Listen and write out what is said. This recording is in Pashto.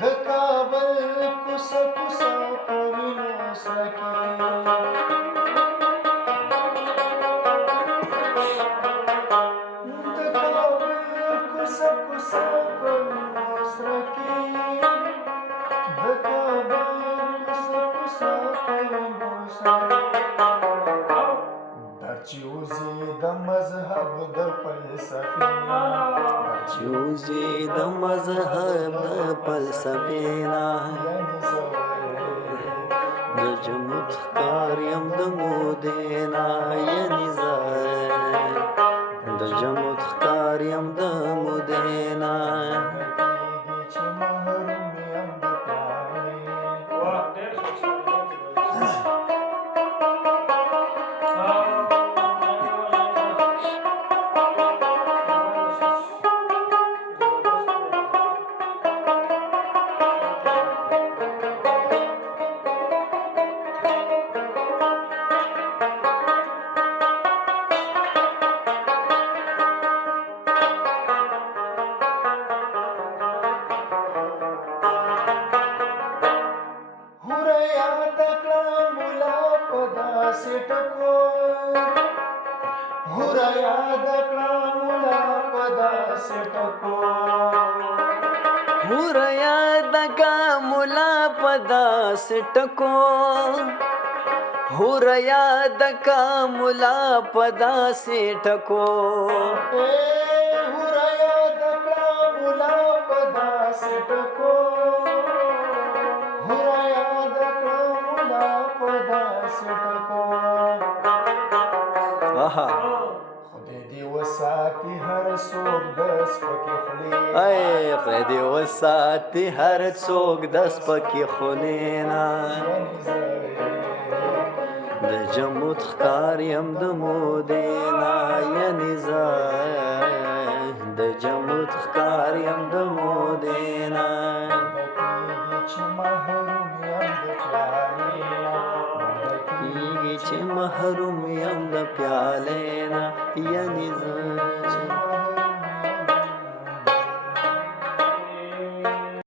د کابل کوڅه کوڅه په وینو سره کې د کابل کوڅه کوڅه په وینو سره کې د کابل کوڅه کوڅه په وینو سره در چې وځي د مذهب د فلسفې چې وځي د مذهب د فلسفې نه د جمود ښکار یم د مودې نه یعنې زه د جمود ښکار یم د مودې نه چې محروم یم د هوره یاد کا مولا په داسې ټکو هوره یاد کا مولا په داسې ټکو هوره یاد کړه مولا په داسې ټکو هوره یاد کړه مولا په داسې ټکو خدای دې وساتي هر څوک د سپکې خولې ای خدای دې وساتي هر څوک د سپکې خولې نه د جمود ښکار یم د مودې نه یعنې زه د جمود ښکار یم د مودې نه چې محروم یم د پیالې کېږي چې محروم یم د پیالې نه یعنې زه